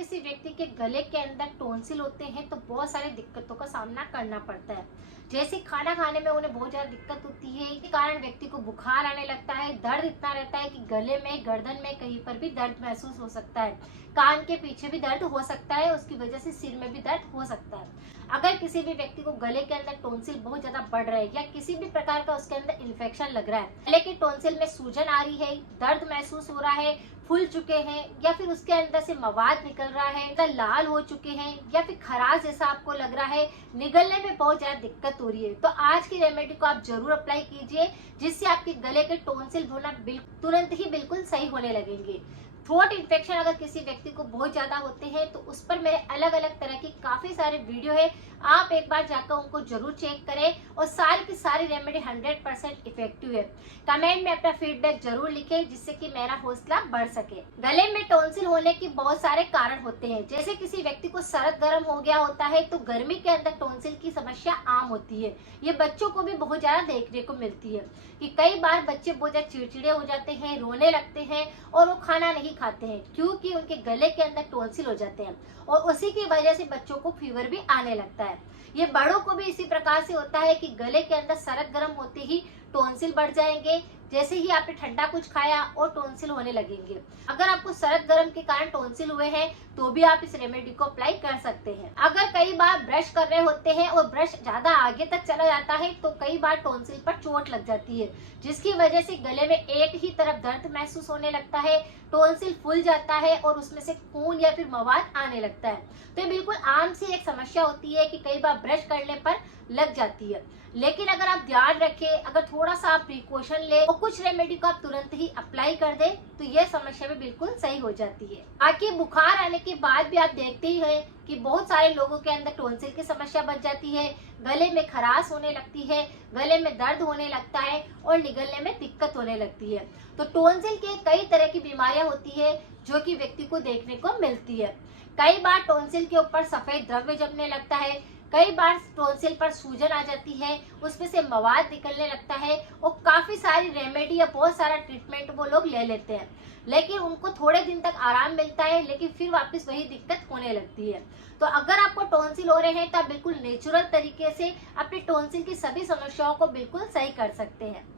किसी व्यक्ति के गले के अंदर टॉन्सिल होते हैं तो बहुत सारी दिक्कतों का सामना करना पड़ता है। जैसे खाना खाने में उन्हें बहुत ज्यादा दिक्कत होती है, इसके कारण व्यक्ति को बुखार आने लगता है, दर्द इतना रहता है कि गले में, गर्दन में कहीं पर भी दर्द महसूस हो सकता है, कान के पीछे भी दर्द हो सकता है, उसकी वजह से सिर में भी दर्द हो सकता है। अगर किसी भी व्यक्ति को गले के अंदर टॉन्सिल बहुत ज्यादा बढ़ रहा है या किसी भी प्रकार का उसके अंदर इन्फेक्शन लग रहा है, गले की टॉन्सिल में सूजन आ रही है, दर्द महसूस हो रहा है, फूल चुके हैं या फिर उसके अंदर से मवाद निकल रहा है, तो लाल हो चुके हैं या फिर खराश जैसा आपको लग रहा है, निगलने में बहुत ज्यादा दिक्कत हो रही है, तो आज की रेमेडी को आप जरूर अप्लाई कीजिए, जिससे आपके गले के टॉन्सिल होना तुरंत ही बिल्कुल सही होने लगेंगे। थ्रोट इन्फेक्शन अगर किसी व्यक्ति को बहुत ज्यादा होते हैं तो उस पर मेरे अलग अलग तरह की काफी सारे वीडियो है, आप एक बार जाकर उनको जरूर चेक करें और सारी की सारी रेमेडी 100% इफेक्टिव है। कमेंट में अपना फीडबैक जरूर लिखें, जिससे कि मेरा हौसला बढ़ सके। गले में टॉन्सिल होने के बहुत सारे कारण होते हैं, जैसे किसी व्यक्ति को सरद गर्म हो गया होता है तो गर्मी के अंदर टॉन्सिल की समस्या आम होती है। ये बच्चों को भी बहुत ज्यादा देखने को मिलती है कि कई बार बच्चे बहुत ज्यादा चिड़चिड़े हो जाते हैं, रोने लगते हैं और वो खाना नहीं खाते हैं, क्योंकि उनके गले के अंदर टॉन्सिल हो जाते हैं और उसी की वजह से बच्चों को फीवर भी आने लगता है। ये बड़ों को भी इसी प्रकार से होता है कि गले के अंदर सरद गर्म होते ही टॉन्सिल बढ़ जाएंगे, जैसे ही आपने ठंडा कुछ खाया और टॉन्सिल होने लगेंगे। अगर आपको सरद गर्म के कारण टॉन्सिल हुए हैं तो भी आप इस रेमेडी को अप्लाई कर सकते हैं। अगर कई बार ब्रश कर रहे होते हैं और ब्रश ज्यादा आगे तक चला जाता है तो कई बार टॉन्सिल पर चोट लग जाती है, जिसकी वजह से गले में एक ही तरफ दर्द महसूस होने लगता है, टॉन्सिल फूल जाता है और उसमें से खून या फिर मवाद आने लगता है। तो ये बिल्कुल आम सी एक समस्या होती है कि कई बार ब्रश करने पर लग जाती है, लेकिन अगर आप ध्यान रखें, अगर थोड़ा सा आप प्रिकॉशन ले और कुछ रेमेडी को आप तुरंत ही अप्लाई कर दे तो यह समस्या भी बिल्कुल सही हो जाती है। बाकी बुखार आने के बाद भी आप देखते ही हैं कि बहुत सारे लोगों के अंदर टॉन्सिल की समस्या बन जाती है, गले में खराश होने लगती है, गले में दर्द होने लगता है और निगलने में दिक्कत होने लगती है। तो टॉन्सिल के कई तरह की बीमारियां होती है जो कि व्यक्ति को देखने को मिलती है। कई बार टॉन्सिल के ऊपर सफेद द्रव्य जमने लगता है, कई बार टॉन्सिल पर सूजन आ जाती है, उसमें से मवाद निकलने लगता है और काफी सारी रेमेडी या बहुत सारा ट्रीटमेंट वो लोग ले लेते हैं, लेकिन उनको थोड़े दिन तक आराम मिलता है, लेकिन फिर वापस वही दिक्कत होने लगती है। तो अगर आपको टॉन्सिल हो रहे हैं तो आप बिल्कुल नेचुरल तरीके से अपनी टॉन्सिल की सभी समस्याओं को बिल्कुल सही कर सकते हैं।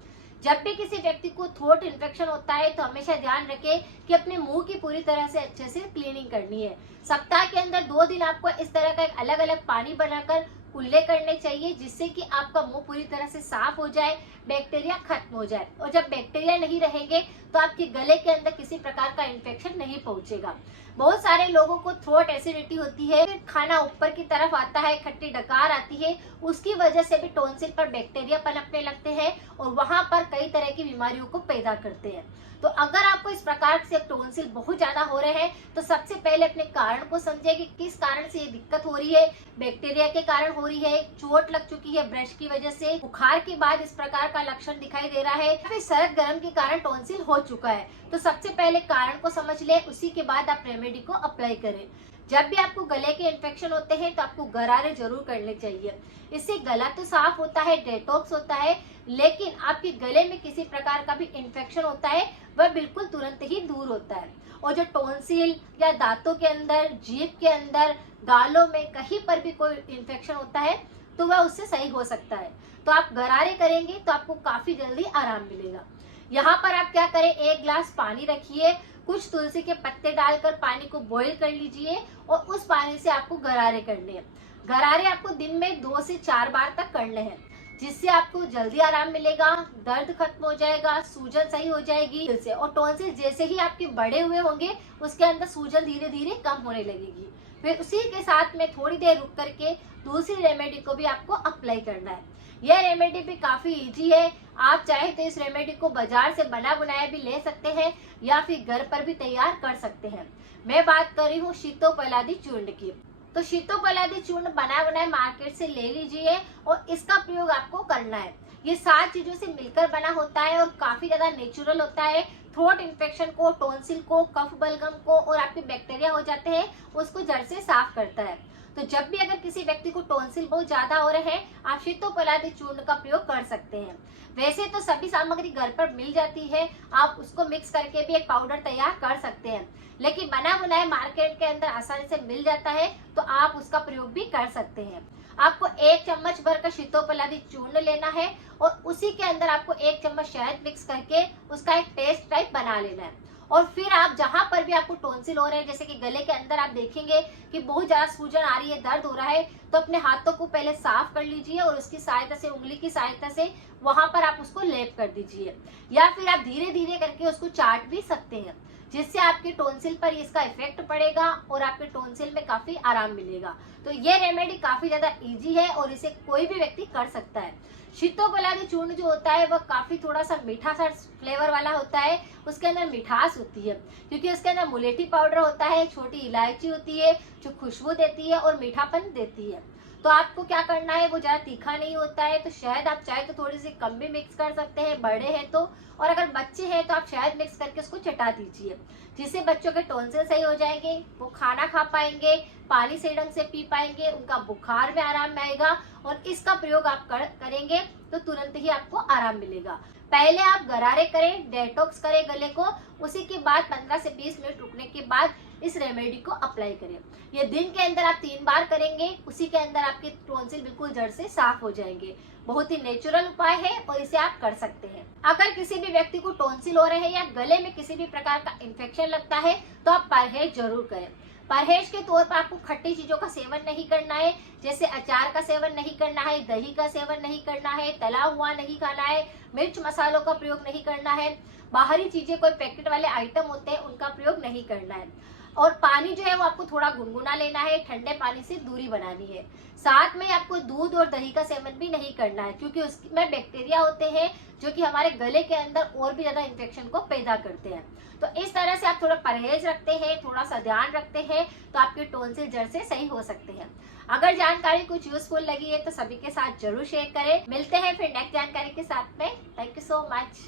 जब भी किसी व्यक्ति को थ्रोट इन्फेक्शन होता है तो हमेशा ध्यान रखें कि अपने मुंह की पूरी तरह से अच्छे से क्लीनिंग करनी है। सप्ताह के अंदर 2 दिन आपको इस तरह का एक अलग अलग पानी बनाकर कुल्ले करने चाहिए, जिससे कि आपका मुंह पूरी तरह से साफ हो जाए, बैक्टीरिया खत्म हो जाए। और जब बैक्टीरिया नहीं रहेंगे तो आपके गले के अंदर किसी प्रकार का इन्फेक्शन नहीं पहुंचेगा। बहुत सारे लोगों को थ्रोट एसिडिटी होती है, फिर खाना ऊपर की तरफ आता है, खट्टी डकार आती है, उसकी वजह से भी टॉन्सिल पर बैक्टीरिया पनपने लगते हैं और वहां पर कई तरह की बीमारियों को पैदा करते हैं। तो अगर आपको इस प्रकार से टॉन्सिल बहुत ज्यादा हो रहे हैं तो सबसे पहले अपने कारण को समझे कि किस कारण से ये दिक्कत हो रही है। बैक्टीरिया के कारण हो रही है, चोट लग चुकी है ब्रश की वजह से, बुखार के बाद इस प्रकार का लक्षण दिखाई दे रहा है, फिर सरद गर्म के कारण टॉन्सिल हो चुका है, तो सबसे पहले कारण को समझ ले, उसी के बाद आप रेमेडी को अप्लाई करें। जब भी आपको गले के इन्फेक्शन होते हैं तो आपको गरारे जरूर करने चाहिए। इससे गला तो साफ होता है, डेटॉक्स होता है, लेकिन आपके गले में किसी प्रकार का भी इन्फेक्शन होता है वह बिल्कुल तुरंत ही दूर होता है। और जो टॉन्सिल या दांतों के अंदर, जीभ के अंदर, गालों में कहीं पर भी कोई इन्फेक्शन होता है तो वह उससे सही हो सकता है। तो आप गरारे करेंगे तो आपको काफी जल्दी आराम मिलेगा। यहाँ पर आप क्या करें, 1 गिलास पानी रखिए, कुछ तुलसी के पत्ते डालकर पानी को बॉईल कर लीजिए और उस पानी से आपको गरारे करने हैं। गरारे आपको दिन में 2 से 4 बार तक करने हैं, जिससे आपको जल्दी आराम मिलेगा, दर्द खत्म हो जाएगा, सूजन सही हो जाएगी से, और टॉन्सिल जैसे ही आपके बड़े हुए होंगे उसके अंदर सूजन धीरे धीरे कम होने लगेगी। फिर उसी के साथ में थोड़ी देर रुक करके दूसरी रेमेडी को भी आपको अप्लाई करना है। यह रेमेडी भी काफी इजी है, आप चाहे तो इस रेमेडी को बाजार से बना बनाया भी ले सकते हैं या फिर घर पर भी तैयार कर सकते हैं। मैं बात कर रही हूँ शीतोपलादी चूर्ण की। तो शीतोपलादी चूर्ण बना बनाए मार्केट से ले लीजिए और इसका प्रयोग आपको करना है। ये 7 चीजों से मिलकर बना होता है और काफी ज्यादा नेचुरल होता है। थ्रोट इन्फेक्शन को, टॉन्सिल को, कफ बलगम को और आपके बैक्टीरिया हो जाते हैं उसको जड़ से साफ करता है। तो जब भी अगर किसी व्यक्ति को टॉन्सिल बहुत ज्यादा हो रहे हैं, आप शीतोपलादी चूर्ण का प्रयोग कर सकते हैं। वैसे तो सभी सामग्री घर पर मिल जाती है, आप उसको मिक्स करके भी एक पाउडर तैयार कर सकते हैं, लेकिन बना बनाया मार्केट के अंदर आसानी से मिल जाता है, तो आप उसका प्रयोग भी कर सकते हैं। आपको 1 चम्मच भर का शीतोपलादी चूर्ण लेना है और उसी के अंदर आपको 1 चम्मच शहद मिक्स करके उसका एक पेस्ट टाइप बना लेना है। और फिर आप जहां पर भी आपको टॉन्सिल हो रहे हैं, जैसे कि गले के अंदर आप देखेंगे कि बहुत ज्यादा सूजन आ रही है, दर्द हो रहा है, तो अपने हाथों को पहले साफ कर लीजिए और उसकी सहायता से, उंगली की सहायता से वहां पर आप उसको लेप कर दीजिए, या फिर आप धीरे धीरे करके उसको चाट भी सकते हैं, जिससे आपके टॉन्सिल पर इसका इफेक्ट पड़ेगा और आपके टॉन्सिल में काफी आराम मिलेगा। तो ये रेमेडी काफी ज्यादा इजी है और इसे कोई भी व्यक्ति कर सकता है। शीतोपलादी चूर्ण जो होता है वह काफी थोड़ा सा मीठा सा फ्लेवर वाला होता है, उसके अंदर मिठास होती है, क्योंकि उसके अंदर मुलेठी पाउडर होता है, छोटी इलायची होती है जो खुशबू देती है और मीठापन देती है। तो आपको क्या करना है, वो ज्यादा तीखा नहीं होता है, तो शहद आप चाहे तो थोड़ी सी कम भी मिक्स कर सकते हैं, बड़े हैं तो, और अगर बच्चे हैं तो आप शहद मिक्स करके उसको चटा दीजिए, जिससे बच्चों के टॉन्सिल सही हो जाएंगे, वो खाना खा पाएंगे, पानी सही ढंग से पी पाएंगे, उनका बुखार में आराम आएगा, और इसका प्रयोग आप करेंगे तो तुरंत ही आपको आराम मिलेगा। पहले आप गरारे करें, डेटॉक्स करें गले को, उसी के बाद 15 से 20 मिनट रुकने के बाद इस रेमेडी को अप्लाई करें। ये दिन के अंदर आप 3 बार करेंगे, उसी के अंदर आपके टॉन्सिल बिल्कुल जड़ से साफ हो जाएंगे। बहुत ही नेचुरल उपाय है और इसे आप कर सकते हैं। अगर किसी भी व्यक्ति को टॉन्सिल हो रहे हैं या गले में किसी भी प्रकार का इन्फेक्शन लगता है, तो आप परहेज जरूर करें। परहेज के तौर पर आपको खट्टी चीजों का सेवन नहीं करना है, जैसे अचार का सेवन नहीं करना है, दही का सेवन नहीं करना है, तला हुआ नहीं खाना है, मिर्च मसालों का प्रयोग नहीं करना है, बाहरी चीजें कोई पैकेट वाले आइटम होते हैं उनका प्रयोग नहीं करना है, और पानी जो है वो आपको थोड़ा गुनगुना लेना है, ठंडे पानी से दूरी बनानी है। साथ में आपको दूध और दही का सेवन भी नहीं करना है, क्योंकि उसमें बैक्टीरिया होते हैं जो कि हमारे गले के अंदर और भी ज्यादा इन्फेक्शन को पैदा करते हैं। तो इस तरह से आप थोड़ा परहेज रखते हैं, थोड़ा सा ध्यान रखते हैं, तो आपके टॉन्सिल जड़ से सही हो सकते हैं। अगर जानकारी कुछ यूजफुल लगी है तो सभी के साथ जरूर शेयर करें। मिलते हैं फिर नेक्स्ट जानकारी के साथ में। Thank you so much.